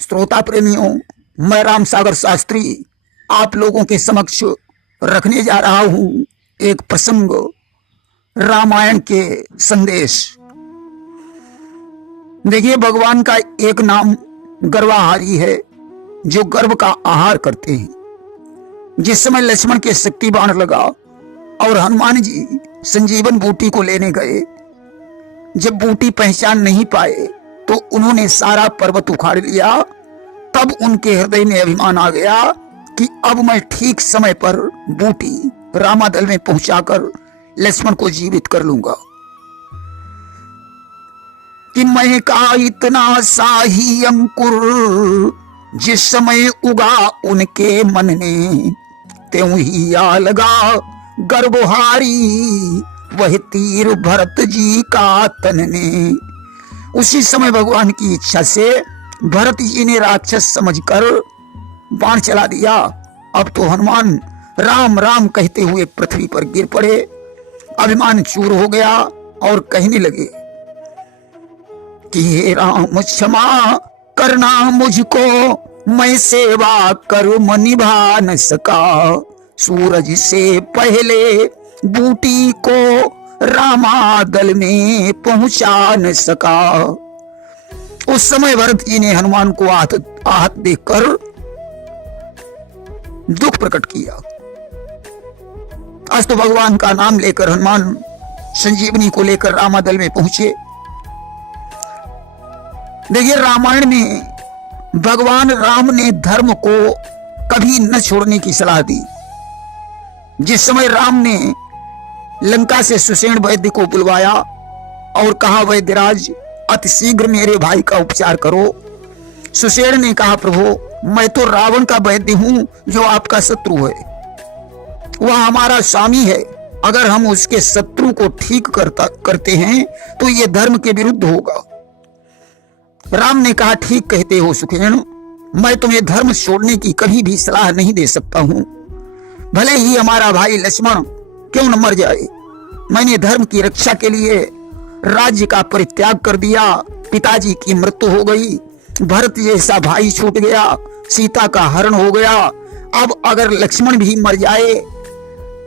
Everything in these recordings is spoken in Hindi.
श्रोता प्रेमियों, मैं राम सागर शास्त्री आप लोगों के समक्ष रखने जा रहा हूं एक प्रसंग, रामायण के संदेश। देखिए, भगवान का एक नाम गर्वाहारी है, जो गर्व का आहार करते हैं। जिस समय लक्ष्मण के शक्ति बाण लगा और हनुमान जी संजीवन बूटी को लेने गए, जब बूटी पहचान नहीं पाए तो उन्होंने सारा पर्वत उखाड़ लिया। तब उनके हृदय में अभिमान आ गया कि अब मैं ठीक समय पर बूटी रामादल में पहुंचाकर लक्ष्मण को जीवित कर लूंगा। कि मैं का इतना शाही अंकुर जिस समय उगा उनके मन ने, त्यों ही आ लगा गर्भहारी वह तीर भरत जी का तनने। उसी समय भगवान की इच्छा से भरत जी ने राक्षस समझकर बाण चला दिया। अब तो हनुमान राम राम कहते हुए पृथ्वी पर गिर पड़े। अभिमान चूर हो गया और कहने लगे कि हे राम, क्षमा करना मुझको, मैं सेवा कर्म निभा न सका। सूरज से पहले बूटी को रामादल में पहुंचा न सका। उस समय भरत जी ने हनुमान को आहत देखकर दुख प्रकट किया। आज तो भगवान का नाम लेकर हनुमान संजीवनी को लेकर रामादल में पहुंचे। देखिए, रामायण में भगवान राम ने धर्म को कभी न छोड़ने की सलाह दी। जिस समय राम ने लंका से सुषेण वैद्य को बुलवाया और कहा, वैद्यराज अति शीघ्र मेरे भाई का उपचार करो। सुषेण ने कहा, प्रभु मैं तो रावण का वैद्य हूं जो आपका शत्रु है। वह हमारा स्वामी है, अगर हम उसके शत्रु को ठीक करते हैं तो यह धर्म के विरुद्ध होगा। राम ने कहा, ठीक कहते हो सुषेण, मैं तुम्हें धर्म छोड़ने की कभी भी सलाह नहीं दे सकता हूं। भले ही हमारा भाई लक्ष्मण क्यों न मर जाए, मैंने धर्म की रक्षा के लिए राज्य का परित्याग कर दिया। पिताजी की मृत्यु हो गई, भरत जैसा भाई छूट गया, सीता का हरण हो गया। अब अगर लक्ष्मण भी मर जाए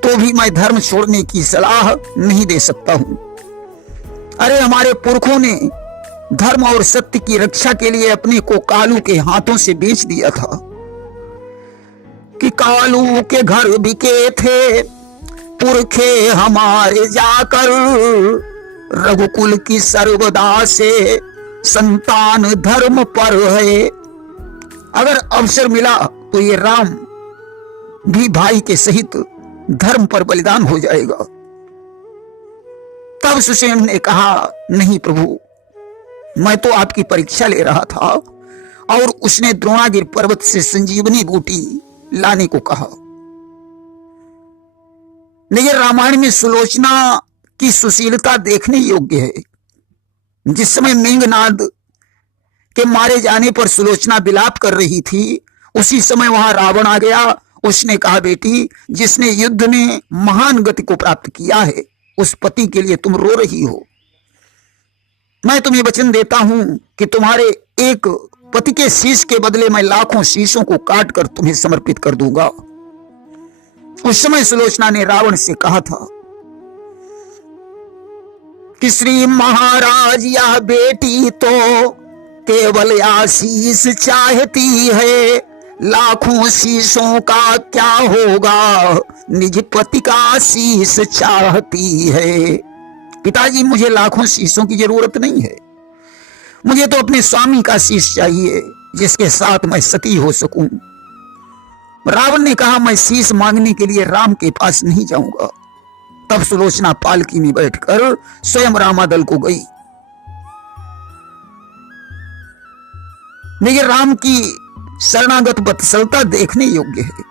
तो भी मैं धर्म छोड़ने की सलाह नहीं दे सकता हूं। अरे, हमारे पुरखों ने धर्म और सत्य की रक्षा के लिए अपने को कालू के हाथों से बेच दिया था। कि कालू के घर बिके थे पुरखे हमारे जाकर, रघुकुल की सर्वदा से संतान धर्म पर है। अगर अवसर मिला तो ये राम भी भाई के सहित धर्म पर बलिदान हो जाएगा। तब सुषेण ने कहा, नहीं प्रभु, मैं तो आपकी परीक्षा ले रहा था। और उसने द्रोणागिर पर्वत से संजीवनी बूटी लाने को कहा। लेकिन रामायण में सुलोचना की सुशीलता देखने योग्य है। जिस समय मेघनाद के मारे जाने पर सुलोचना विलाप कर रही थी, उसी समय वहां रावण आ गया। उसने कहा, बेटी, जिसने युद्ध में महान गति को प्राप्त किया है, उस पति के लिए तुम रो रही हो। मैं तुम्हें वचन देता हूं कि तुम्हारे एक पति के शीश के बदले मैं लाखों शीशों को काट कर तुम्हें समर्पित कर दूंगा। उस समय सुलोचना ने रावण से कहा था कि श्री महाराज, यह बेटी तो केवल आशीष चाहती है, लाखों शीशों का क्या होगा, निज पति का आशीष चाहती है। पिताजी, मुझे लाखों शीशों की जरूरत नहीं है, मुझे तो अपने स्वामी का शीश चाहिए जिसके साथ मैं सती हो सकूं। रावण ने कहा, मैं शीश मांगने के लिए राम के पास नहीं जाऊंगा। तब सुलोचना पालकी में बैठकर स्वयं रामादल को गई। लेकिन राम की शरणागत वत्सलता देखने योग्य है।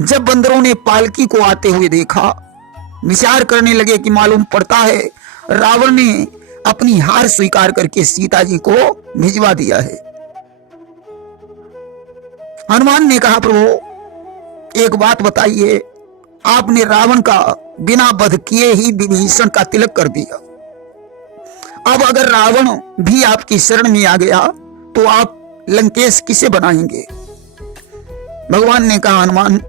जब बंदरों ने पालकी को आते हुए देखा, विचार करने लगे कि मालूम पड़ता है रावण ने अपनी हार स्वीकार करके सीता जी को भिजवा दिया है। हनुमान ने कहा, प्रभु एक बात बताइए, आपने रावण का बिना वध किए ही विभीषण का तिलक कर दिया। अब अगर रावण भी आपकी शरण में आ गया तो आप लंकेश किसे बनाएंगे? भगवान ने कहा, हनुमान,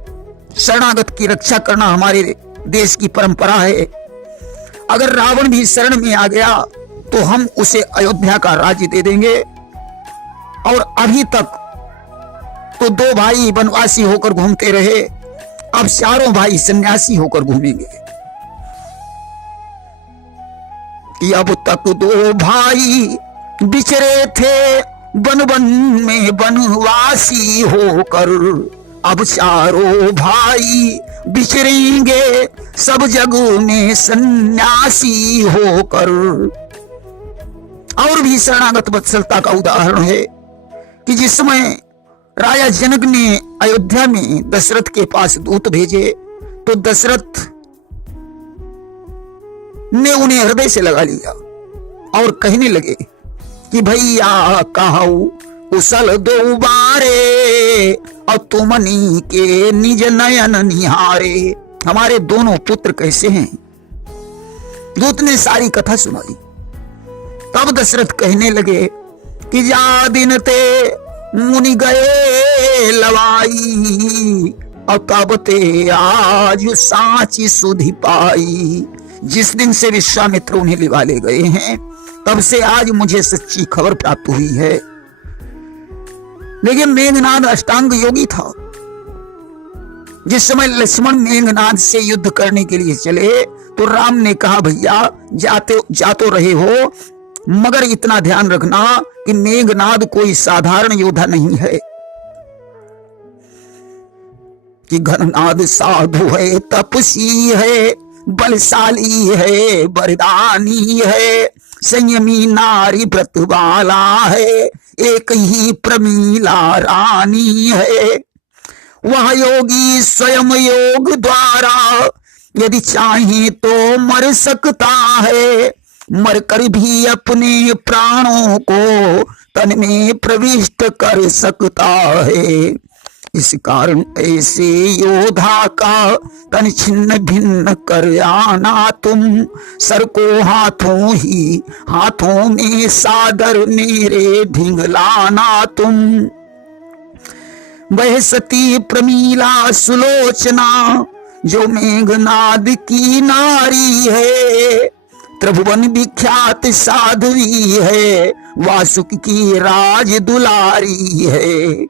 शरणागत की रक्षा करना हमारे देश की परंपरा है। अगर रावण भी शरण में आ गया तो हम उसे अयोध्या का राज्य दे देंगे। और अभी तक तो 2 भाई वनवासी होकर घूमते रहे, अब चारों भाई सन्यासी होकर घूमेंगे। कि अब तक 2 भाई बिछड़े थे वन वन में वनवासी होकर, अब चारों भाई बिछड़ेंगे सब जग में सन्यासी होकर। और भी शरणागत वत्सलता का उदाहरण है कि जिस समय राजा जनक ने अयोध्या में दशरथ के पास दूत भेजे तो दशरथ ने उन्हें हृदय से लगा लिया और कहने लगे कि भैया कहू उसल 2 बारे और तुमनी के निज नयन निहारे। हमारे दोनों पुत्र कैसे हैं? दूत ने सारी कथा सुनाई। तब दशरथ कहने लगे कि जा दिन ते मुनि गए लवाई, और तब ते आज साची सुधि पाई। जिस दिन से विश्वामित्र उन्हें लिवा ले गए हैं, तब से आज मुझे सच्ची खबर प्राप्त हुई है। लेकिन मेघनाद अष्टांग योगी था। जिस समय लक्ष्मण मेघनाद से युद्ध करने के लिए चले तो राम ने कहा, भैया जा तो रहे हो, मगर इतना ध्यान रखना कि मेघनाद कोई साधारण योद्धा नहीं है। कि घननाद साधु है, तपसी है, बलशाली है, वरदानी है, संयमी नारी व्रत वाला है, एक ही प्रमीला रानी है। वह योगी स्वयं योग द्वारा यदि चाहे तो मर सकता है, मरकर भी अपने प्राणों को तन में प्रविष्ट कर सकता है। इस कारण ऐसे योद्धा का तन छिन्न भिन्न कर आना तुम, सर को हाथों में सादर मेरे ढिंगलाना तुम। वह सती प्रमीला सुलोचना जो मेघनाद की नारी है, त्रिभुवन विख्यात साध्वी है, वासुकी की राज दुलारी है।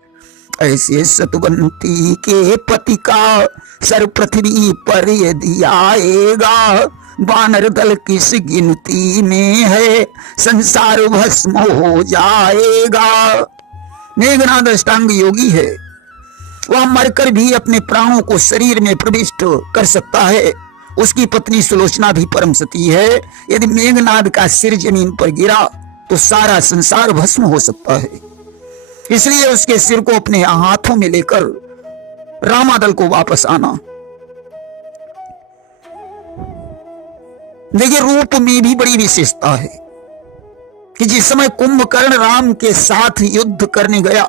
ऐसे सतवंती के पति का सर पृथ्वी पर यदि आएगा, वानर दल किस गिनती में है, संसार भस्म हो जाएगा। मेघनाद अष्टांग योगी है, वह मरकर भी अपने प्राणों को शरीर में प्रविष्ट कर सकता है। उसकी पत्नी सुलोचना भी परम सती है। यदि मेघनाद का सिर जमीन पर गिरा तो सारा संसार भस्म हो सकता है। इसलिए उसके सिर को अपने हाथों में लेकर रामादल को वापस आना। देखिए, रूप में भी बड़ी विशेषता है कि जिस समय कुंभकर्ण राम के साथ युद्ध करने गया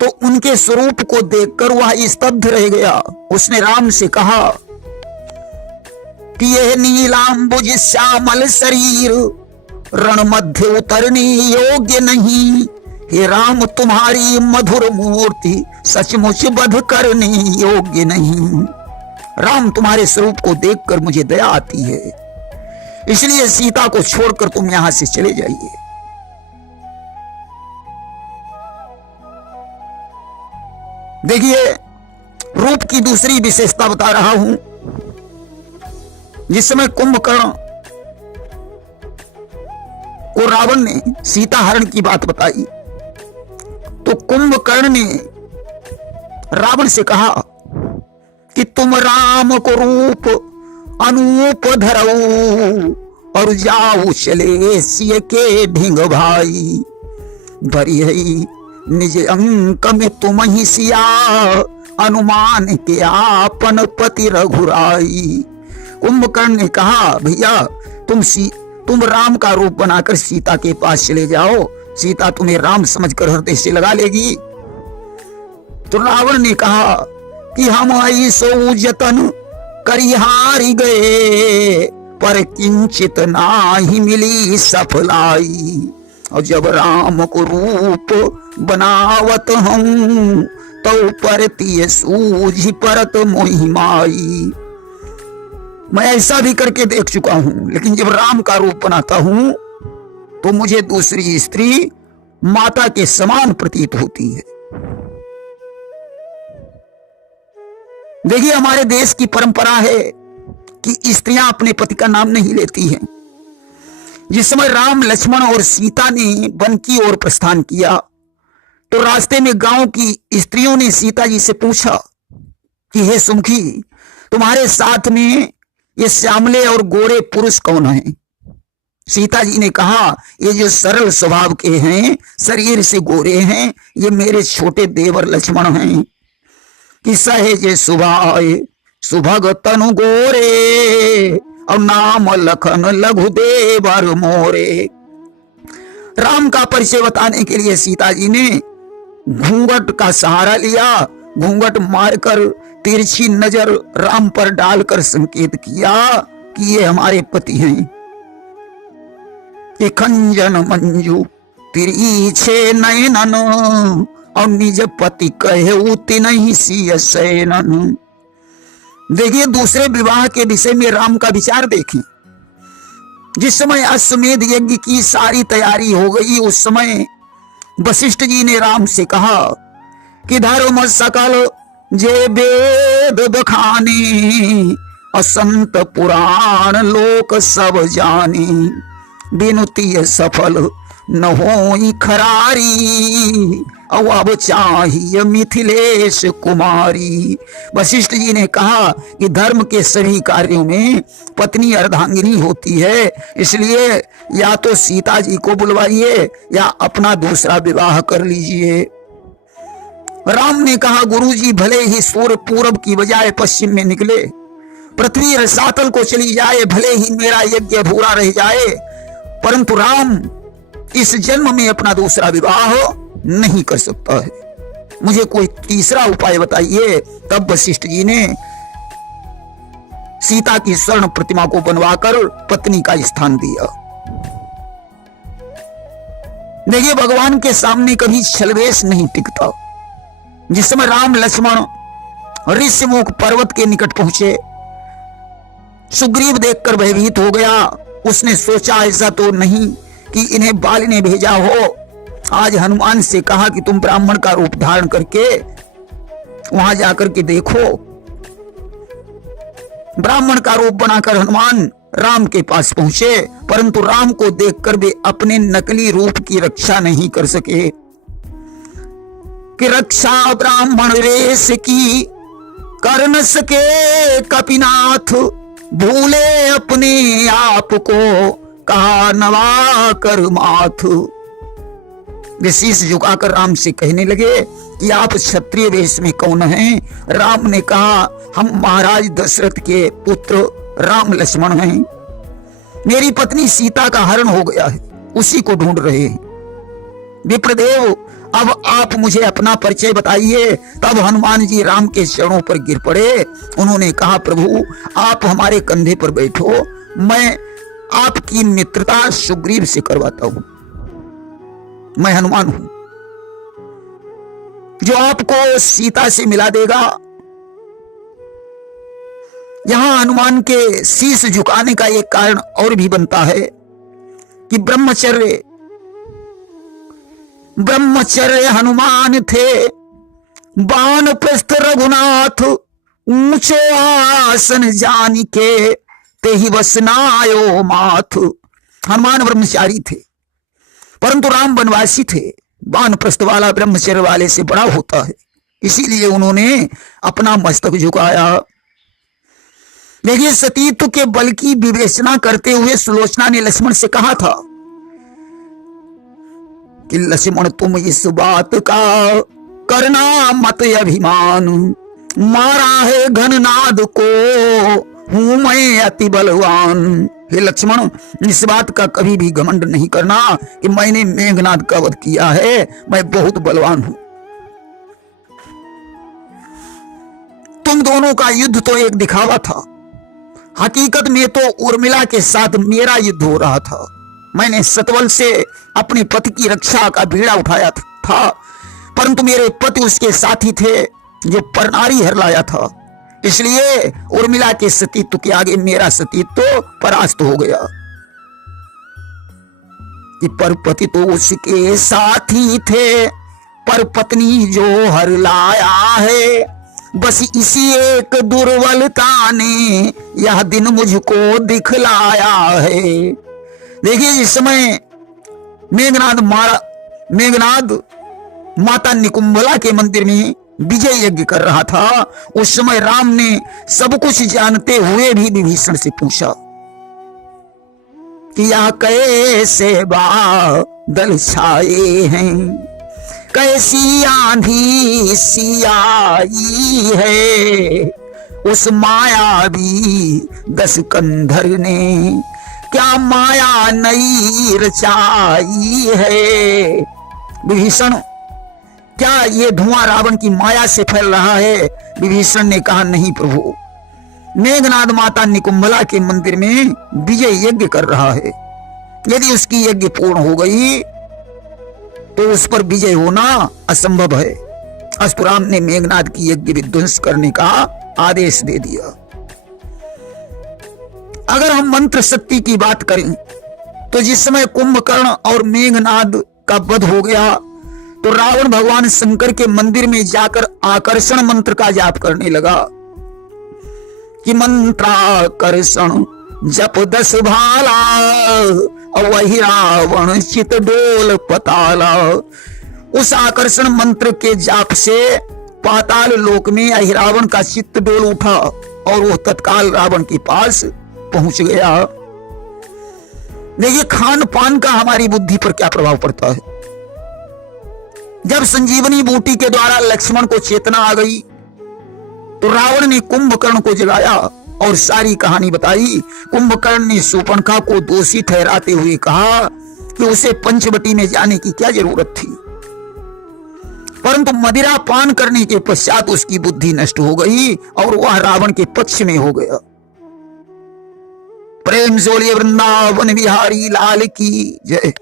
तो उनके स्वरूप को देखकर वह स्तब्ध रह गया। उसने राम से कहा कि यह नीलांबुज श्यामल शरीर रण मध्य उतरने योग्य नहीं। हे राम, तुम्हारी मधुर मूर्ति सचमुच वध करने योग्य नहीं। राम, तुम्हारे स्वरूप को देखकर मुझे दया आती है, इसलिए सीता को छोड़कर तुम यहां से चले जाइए। देखिए, रूप की दूसरी विशेषता बता रहा हूं। जिस समय कुंभकर्ण को रावण ने सीता हरण की बात बताई तो कुंभकर्ण ने रावण से कहा कि तुम राम को रूप अनूप धरऊ और जाऊ चले सिय के ढिंग भाई। भरी है निज अंक में तुम ही सिया, अनुमान के आपन पति रघुराई। कुंभकर्ण ने कहा, भैया तुम राम का रूप बनाकर सीता के पास चले जाओ, सीता तुम्हें राम समझकर हृदय से लगा लेगी। तो रावण ने कहा कि हम ऐसो जतन करिहारी गए, पर किंचित नाही मिली सफलाई। और जब राम को रूप बनावत हूँ तो परती सूझी परत मोहि माई। मैं ऐसा भी करके देख चुका हूं, लेकिन जब राम का रूप बनाता हूं तो मुझे दूसरी स्त्री माता के समान प्रतीत होती है। देखिए, हमारे देश की परंपरा है कि स्त्रियां अपने पति का नाम नहीं लेती हैं। जिस समय राम, लक्ष्मण और सीता ने वन की ओर प्रस्थान किया तो रास्ते में गांव की स्त्रियों ने सीता जी से पूछा कि हे सुमुखी, तुम्हारे साथ में ये श्यामले और गोरे पुरुष कौन हैं? सीता जी ने कहा, ये जो सरल स्वभाव के हैं, शरीर से गोरे हैं, ये मेरे छोटे देवर लक्ष्मण हैं। कि सहेजे सुभाए सुभग तनु गोरे और नाम लखन लघु देवर मोरे। राम का परिचय बताने के लिए सीता जी ने घूंघट का सहारा लिया। घूंघट मारकर तिरछी नजर राम पर डालकर संकेत किया कि ये हमारे पति हैं। कि खंजन मंजू तिरछे नयनन और निज पति कहे उति नहीं सिय सैनन। देखिए, दूसरे विवाह के विषय में राम का विचार देखें। जिस समय अश्वमेध यज्ञ की सारी तैयारी हो गई, उस समय वशिष्ठ जी ने राम से कहा कि धर्म सकल जे वेद बखानी और संत पुराण लोक सब जानी बिनुती सफल न होई खरारी और अब चाहिए मिथिलेश कुमारी। वशिष्ठ जी ने कहा कि धर्म के सभी कार्यों में पत्नी अर्धांगिनी होती है, इसलिए या तो सीता जी को बुलवाइए या अपना दूसरा विवाह कर लीजिए। राम ने कहा, गुरुजी, भले ही सूर्य पूरब की बजाय पश्चिम में निकले, पृथ्वी रसातल को चली जाए, भले ही मेरा यज्ञ अधूरा रह जाए, परंतु राम इस जन्म में अपना दूसरा विवाह नहीं कर सकता है। मुझे कोई तीसरा उपाय बताइए। तब वशिष्ठ जी ने सीता की स्वर्ण प्रतिमा को बनवाकर पत्नी का स्थान दिया। देखिए, भगवान के सामने कभी छलवेश नहीं टिकता। जिस समय राम, लक्ष्मण ऋष्यमुख पर्वत के निकट पहुंचे, सुग्रीव देखकर भयभीत हो गया। उसने सोचा, ऐसा तो नहीं कि इन्हें बाल ने भेजा हो। आज हनुमान से कहा कि तुम ब्राह्मण का रूप धारण करके वहां जाकर के देखो। ब्राह्मण का रूप बनाकर हनुमान राम के पास पहुंचे, परंतु राम को देखकर वे अपने नकली रूप की रक्षा नहीं कर सके। कि रक्षा ब्राह्मण वेश की कर न सके कपिनाथ, भूले अपने आप को कहा नवा कर माथ। वे शीश झुकाकर राम से कहने लगे कि आप क्षत्रिय वेश में कौन हैं? राम ने कहा, हम महाराज दशरथ के पुत्र राम लक्ष्मण हैं। मेरी पत्नी सीता का हरण हो गया है, उसी को ढूंढ रहे हैं। विप्रदेव, अब आप मुझे अपना परिचय बताइए। तब हनुमान जी राम के चरणों पर गिर पड़े। उन्होंने कहा, प्रभु, आप हमारे कंधे पर बैठो, मैं आपकी मित्रता सुग्रीव से करवाता हूं। मैं हनुमान हूं जो आपको सीता से मिला देगा। यहां हनुमान के शीश झुकाने का एक कारण और भी बनता है कि ब्रह्मचर्य हनुमान थे, वानप्रस्थ रघुनाथ, ऊंचो आसन जान के ते ही वसनायो माथ। हनुमान ब्रह्मचारी थे, परंतु राम वनवासी थे। वानप्रस्थ वाला ब्रह्मचर्य वाले से बड़ा होता है, इसीलिए उन्होंने अपना मस्तक झुकाया। देखिए, सतीत्व के बल की विवेचना करते हुए सुलोचना ने लक्ष्मण से कहा था कि लक्ष्मण, तुम इस बात का करना मत अभिमान, मारा है घननाद को हूं मैं अति बलवान। हे लक्ष्मण, इस बात का कभी भी घमंड नहीं करना कि मैंने मेघनाद का वध किया है, मैं बहुत बलवान हूं। तुम दोनों का युद्ध तो एक दिखावा था, हकीकत में तो उर्मिला के साथ मेरा युद्ध हो रहा था। मैंने सतबल से अपने पति की रक्षा का बीड़ा उठाया था, परंतु मेरे पति उसके साथी थे जो परनारी हरलाया था, इसलिए उर्मिला के सतीत्व के आगे मेरा सतीत्व परास्त हो गया। कि पर पति तो उसके साथी थे, पर पत्नी जो हरलाया है, बस इसी एक दुर्बलता ने यह दिन मुझको दिखलाया है। देखिए, इस समय मेघनाद माता निकुंभला के मंदिर में विजय यज्ञ कर रहा था। उस समय राम ने सब कुछ जानते हुए भी विभीषण से पूछा कि यह कैसे बादल छाए हैं, कैसी आंधी सी आई है, उस मायावी दस कंधर ने क्या माया नई रचाई है। विभीषण, क्या ये धुआं रावण की माया से फैल रहा है? विभीषण ने कहा, नहीं प्रभु, मेघनाद माता निकुंभला के मंदिर में विजय यज्ञ कर रहा है। यदि उसकी यज्ञ पूर्ण हो गई तो उस पर विजय होना असंभव है। अस्तुराम ने मेघनाद की यज्ञ विध्वंस करने का आदेश दे दिया। अगर हम मंत्र शक्ति की बात करें तो जिस समय कुंभकर्ण और मेघनाद का वध हो गया तो रावण भगवान शंकर के मंदिर में जाकर आकर्षण मंत्र का जाप करने लगा कि मंत्राकर्षण जप 10 भाला, और वही रावण चित डोल पताला। उस आकर्षण मंत्र के जाप से पाताल लोक में अहिरावण का चित्त डोल उठा और वो तत्काल रावण के पास पहुंच गया। देखिए, खान पान का हमारी बुद्धि पर क्या प्रभाव पड़ता है। जब संजीवनी बूटी के द्वारा लक्ष्मण को चेतना आ गई तो रावण ने कुंभकर्ण को जगाया और सारी कहानी बताई। कुंभकर्ण ने शूर्पणखा को दोषी ठहराते हुए कहा कि उसे पंचवटी में जाने की क्या जरूरत थी, परंतु मदिरा पान करने के पश्चात उसकी बुद्धि नष्ट हो गई और वह रावण के पक्ष में हो गया। प्रेम से बोलिए वृंदावन बिहारी लाल की जय।